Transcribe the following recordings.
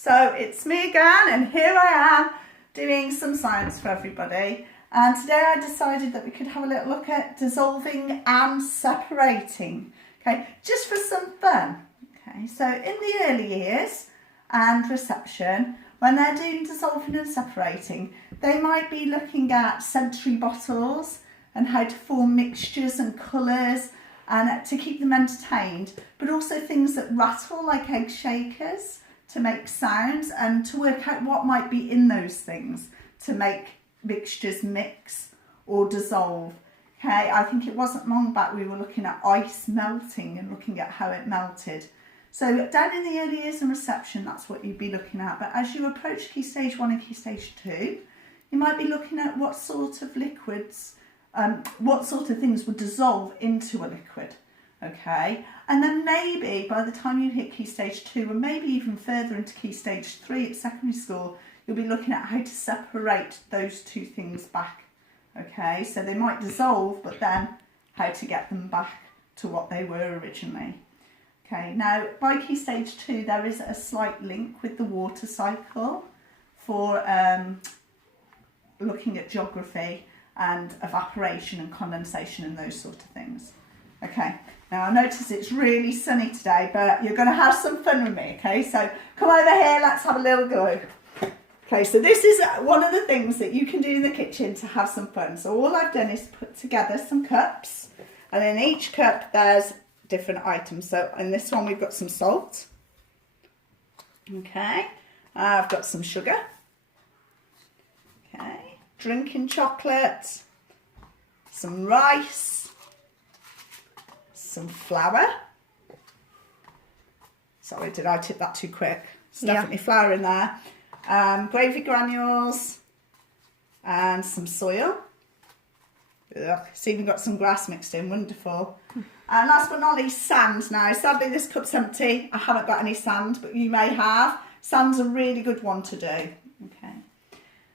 So it's me again, and here I am doing some science for everybody. And today I decided that we could have a little look at dissolving and separating, okay, just for some fun. Okay, so in the early years and reception, when they're doing dissolving and separating, they might be looking at sensory bottles and how to form mixtures and colours and to keep them entertained, but also things that rattle like egg shakers to make sounds and to work out what might be in those things to make mixtures mix or dissolve. Okay, I think it wasn't long back we were looking at ice melting and looking at how it melted. So down in the early years and reception, that's what you'd be looking at. But as you approach Key Stage 1 and Key Stage 2, you might be looking at what sort of liquids, what sort of things would dissolve into a liquid. Okay, and then maybe by the time you hit Key Stage 2 and maybe even further into Key Stage 3 at secondary school, you'll be looking at how to separate those two things back. Okay, so they might dissolve, but then how to get them back to what they were originally. Okay, now by Key Stage 2 there is a slight link with the water cycle for looking at geography and evaporation and condensation and those sort of things. Okay, now I notice it's really sunny today, but you're going to have some fun with me, okay? So come over here, let's have a little go. Okay, so this is one of the things that you can do in the kitchen to have some fun. So all I've done is put together some cups, and in each cup there's different items. So in this one we've got some salt. Okay, I've got some sugar. Okay, drinking chocolate, some rice, some flour. Sorry, did I tip that too quick? There's definitely flour in there. Gravy granules and some soil. Ugh, it's even got some grass mixed in, wonderful. And last but not least, sand. Now, sadly this cup's empty. I haven't got any sand, but you may have. Sand's a really good one to do. Okay.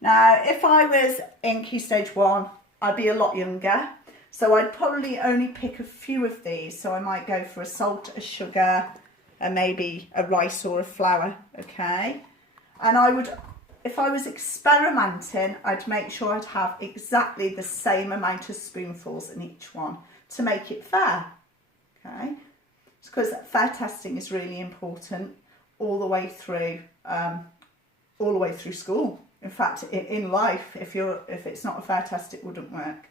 Now, if I was in Key Stage 1, I'd be a lot younger. So I'd probably only pick a few of these. So I might go for a salt, a sugar, and maybe a rice or a flour, okay? And I would, if I was experimenting, I'd make sure I'd have exactly the same amount of spoonfuls in each one to make it fair, okay? It's because fair testing is really important all the way through school. In fact, in life, if it's not a fair test, it wouldn't work.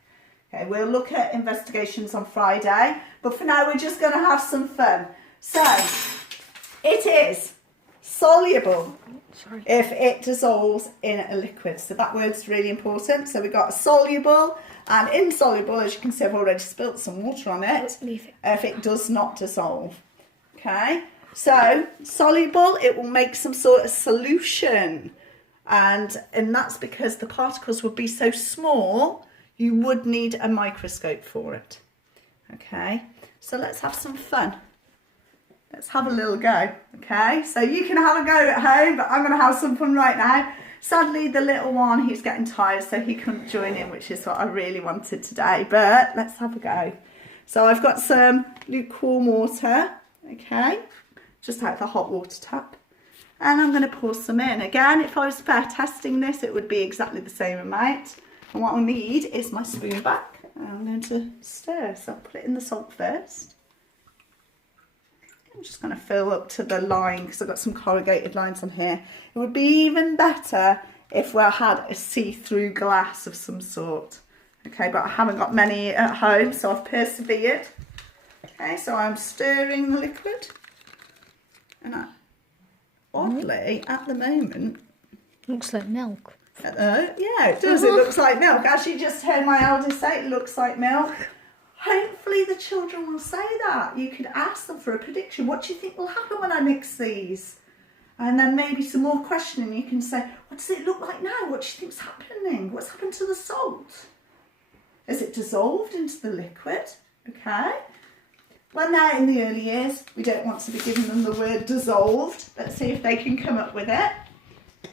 Okay, we'll look at investigations on Friday, but for now we're just going to have some fun. So, it is soluble if it dissolves in a liquid. So that word's really important. So we've got soluble and insoluble. As you can see, I've already spilt some water on it. If it does not dissolve. Okay, so soluble, it will make some sort of solution. And that's because the particles would be so small, you would need a microscope for it. Okay, so let's have some fun. Let's have a little go, okay? So you can have a go at home, but I'm going to have some fun right now. Sadly, the little one, he's getting tired, so he couldn't join in, which is what I really wanted today. But let's have a go. So I've got some lukewarm water, okay? Just out of the hot water tap. And I'm going to pour some in. Again, if I was fair testing this, it would be exactly the same amount. And what I need is my spoon back. And I'm going to stir. So I'll put it in the salt first. I'm just going to fill up to the line because I've got some corrugated lines on here. It would be even better if we had a see-through glass of some sort. Okay, but I haven't got many at home, so I've persevered. Okay, so I'm stirring the liquid. And oddly, at the moment... Looks like milk. Yeah, it does. It looks like milk. As you just heard my eldest say, it looks like milk. Hopefully the children will say that. You could ask them for a prediction. What do you think will happen when I mix these? And then maybe some more questioning. You can say, what does it look like now? What do you think's happening? What's happened to the salt? Is it dissolved into the liquid? Okay. When they're in the early years, we don't want to be giving them the word dissolved. Let's see if they can come up with it.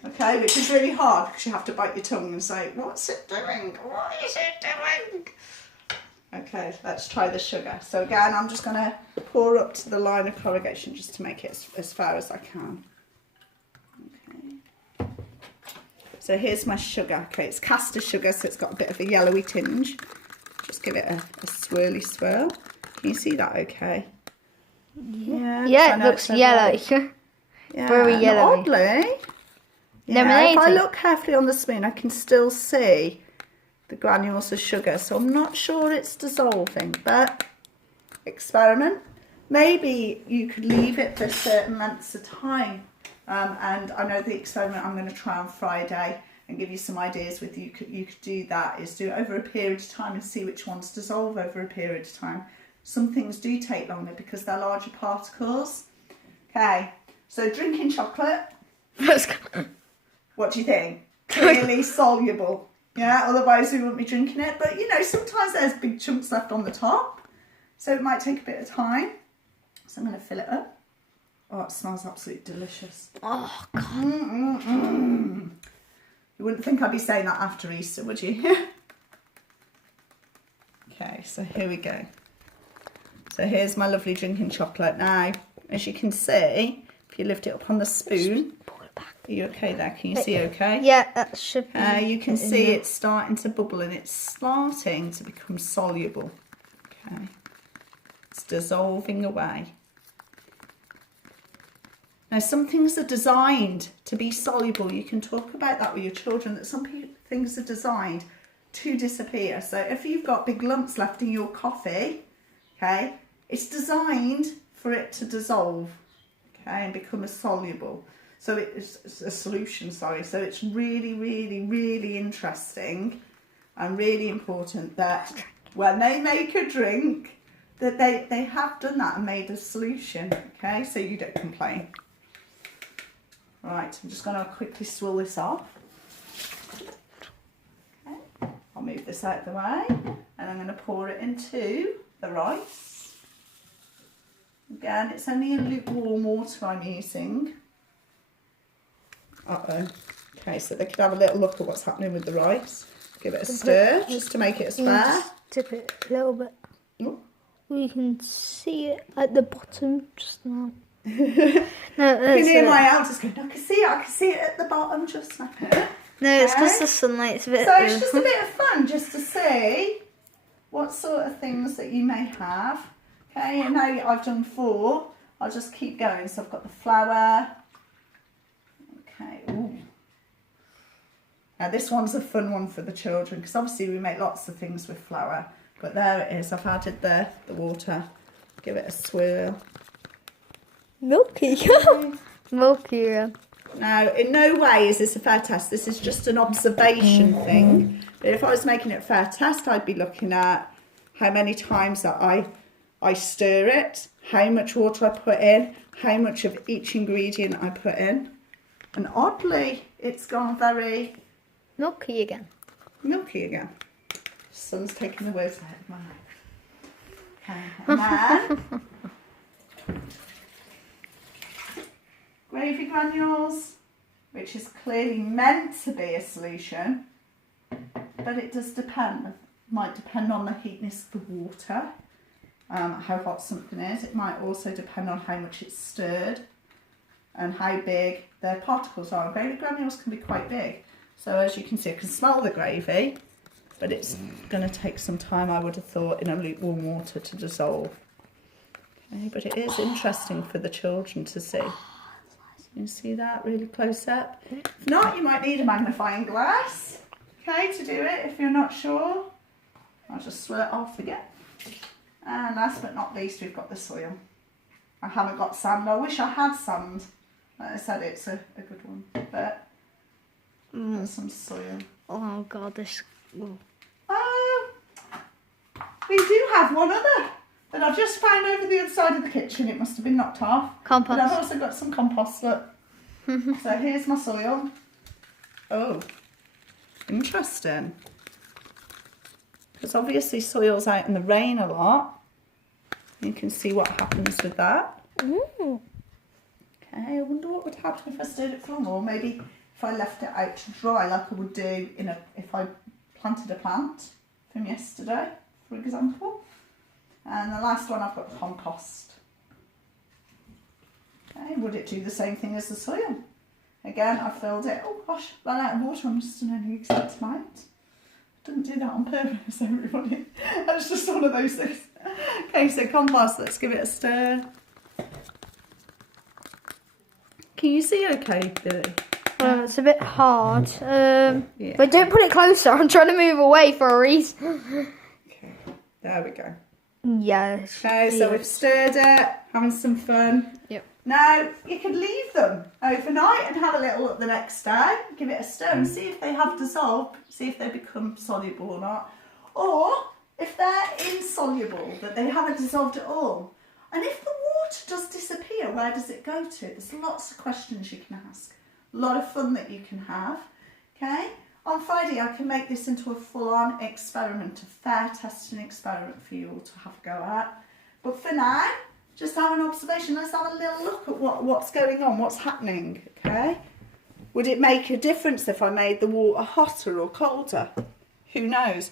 Okay, which is really hard because you have to bite your tongue and say, what's it doing? What is it doing? Okay, let's try the sugar. So again, I'm just going to pour up to the line of corrugation just to make it as fair as I can. So here's my sugar. Okay, it's caster sugar, so it's got a bit of a yellowy tinge. Just give it a swirly swirl. Can you see that okay? Yeah, I it know looks it's so yellow. bright. Yeah, Very and yellowy. oddly, if Lemonade. I look carefully on the spoon, I can still see the granules of sugar. So I'm not sure it's dissolving, but experiment. Maybe you could leave it for certain lengths of time. And I know the experiment I'm going to try on Friday and give you some ideas with you could do that, is do it over a period of time and see which ones dissolve over a period of time. Some things do take longer because they're larger particles. Okay, so drinking chocolate, what do you think? Clearly soluble. Yeah, otherwise we wouldn't be drinking it. But you know, sometimes there's big chunks left on the top, so it might take a bit of time. So I'm going to fill it up. Oh, it smells absolutely delicious. Oh, God. You wouldn't think I'd be saying that after Easter, would you? Okay, so here we go. So here's my lovely drinking chocolate. Now, as you can see, if you lift it up on the spoon, are you okay there? Can you see okay? Yeah, that should be. You can see it's starting to bubble and it's starting to become soluble. Okay, it's dissolving away. Now, some things are designed to be soluble. You can talk about that with your children, that some things are designed to disappear. So if you've got big lumps left in your coffee, okay, it's designed for it to dissolve, okay, and become a soluble. So it's a solution, sorry. So it's really, really, really interesting and really important that when they make a drink, that they have done that and made a solution, okay, so you don't complain. Right, I'm just going to quickly swirl this off. Okay, I'll move this out of the way and I'm going to pour it into the rice. Again, it's only in lukewarm water I'm using. Uh-oh. Okay, so they could have a little look at what's happening with the rice. Give it a stir just to make it as fair. Just dip it a little bit. Ooh. We can see it at the bottom just now. No, You can hear my elders going, I can see it at the bottom just now. No, it's Okay. because the sunlight's a bit. So it's just a bit of fun just to see what sort of things that you may have. Okay, and now I've done 4, I'll just keep going. So I've got the flour. Okay, ooh. Now this one's a fun one for the children because obviously we make lots of things with flour. But there it is, I've added the water. Give it a swirl. Milky. Milky, yeah. Now, in no way is this a fair test. This is just an observation thing. But if I was making it a fair test, I'd be looking at how many times that I stir it, how much water I put in, how much of each ingredient I put in. And oddly, it's gone very Milky again. milky again. Sun's taking the words out of my mouth. Okay, and then gravy granules, which is clearly meant to be a solution, but it does depend. Might depend on the heatness of the water, how hot something is. It might also depend on how much it's stirred and how big the particles are. Gravy granules can be quite big. So as you can see, I can smell the gravy, but it's going to take some time, I would have thought, in a lukewarm water to dissolve. Okay, but it is interesting for the children to see. You see that really close up? If not, you might need a magnifying glass, okay, to do it if you're not sure. I'll just swirl it off again. And last but not least, we've got the soil. I haven't got sand. I wish I had sand. Like I said, it's a good one, but got some soil. Oh God, this. Oh, we do have one other that I've just found over the other side of the kitchen. It must have been knocked off. Compost. But I've also got some compost, look. So here's my soil. Oh, interesting. Because obviously soil's out in the rain a lot. You can see what happens with that. Ooh. Okay, I wonder what would happen if I stirred it for more. Maybe if I left it out to dry like I would do if I planted a plant from yesterday, for example. And the last one, I've got compost. Okay, would it do the same thing as the soil? Again, I filled it. Oh gosh, ran out of water. I must have done any exact amount. Didn't do that on purpose, everybody. That's just one of those things. Okay, so compost, let's give it a stir. Can you see okay, Billy? It's a bit hard. But don't put it closer. I'm trying to move away for a reason. Okay, there we go. Yes. Okay, so we've stirred it, having some fun. Yep. Now, you could leave them overnight and have a little look the next day. Give it a stir and see if they have dissolved, see if they become soluble or not. Or if they're insoluble, that they haven't dissolved at all. And if the water does disappear, where does it go to? There's lots of questions you can ask. A lot of fun that you can have. Okay? On Friday, I can make this into a full-on experiment, a fair testing experiment for you all to have a go at. But for now, just have an observation. Let's have a little look at what's going on, what's happening, okay? Would it make a difference if I made the water hotter or colder? Who knows?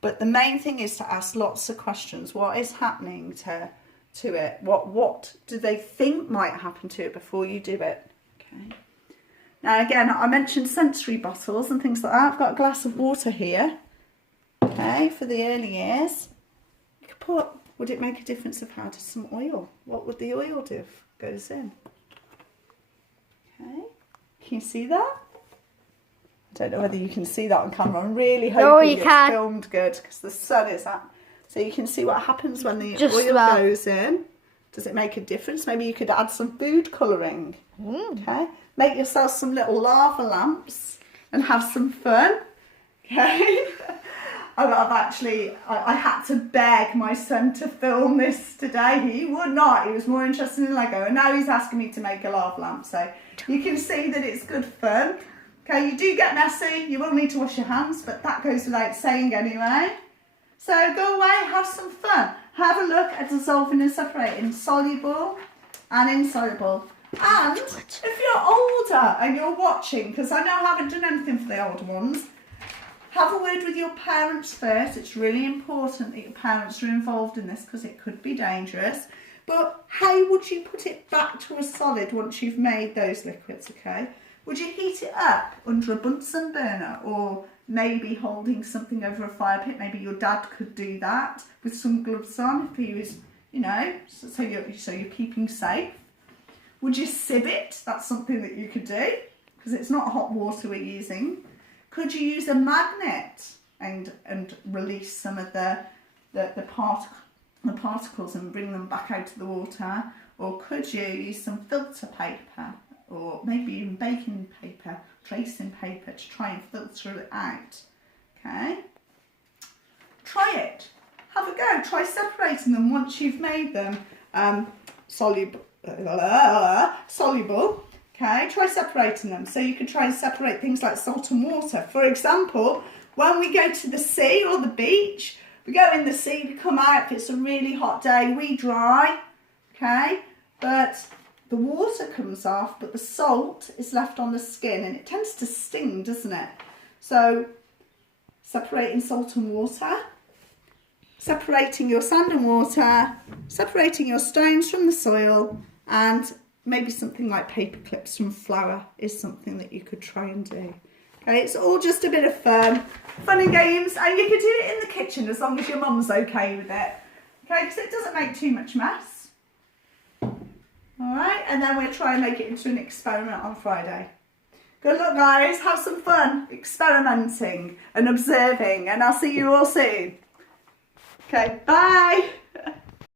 But the main thing is to ask lots of questions. What is happening to it? What do they think might happen to it before you do it? Okay. Now again, I mentioned sensory bottles and things like that. I've got a glass of water here, okay, for the early years. You could put, would it make a difference if I added some oil? What would the oil do if it goes in? Okay, can you see that? I don't know whether you can see that on camera. I'm really hoping it's filmed good because the sun is up. So you can see what happens when the oil goes in. Does it make a difference? Maybe you could add some food colouring. Okay. Make yourself some little lava lamps and have some fun. Okay. I had to beg my son to film this today. He would not. He was more interested in Lego. And now he's asking me to make a lava lamp. So you can see that it's good fun. Okay, you do get messy. You will need to wash your hands, but that goes without saying anyway. So go away, have some fun. Have a look at dissolving and separating soluble and insoluble. And if you're older and you're watching, because I know I haven't done anything for the older ones, have a word with your parents first. It's really important that your parents are involved in this because it could be dangerous. But how would you put it back to a solid once you've made those liquids, okay? Would you heat it up under a Bunsen burner or maybe holding something over a fire pit? Maybe your dad could do that with some gloves on if he was, you know, so you're keeping safe. Would you sieve it? That's something that you could do because it's not hot water we're using. Could you use a magnet and release some of the particles and bring them back out of the water? Or could you use some filter paper or maybe even baking paper, tracing paper to try and filter it out? Okay, try it. Have a go. Try separating them once you've made them soluble. Okay, try separating them. So you could try and separate things like salt and water. For example, when we go to the sea or the beach, we go in the sea, we come out, if it's a really hot day, we dry, okay? But the water comes off, but the salt is left on the skin and it tends to sting, doesn't it? So separating salt and water, separating your sand and water, separating your stones from the soil, and maybe something like paper clips from flour is something that you could try and do. Okay, it's all just a bit of fun and games, and you could do it in the kitchen as long as your mum's okay with it. Okay, because it doesn't make too much mess. Alright, and then we'll try and make it into an experiment on Friday. Good luck guys, have some fun experimenting and observing, and I'll see you all soon. Okay, bye!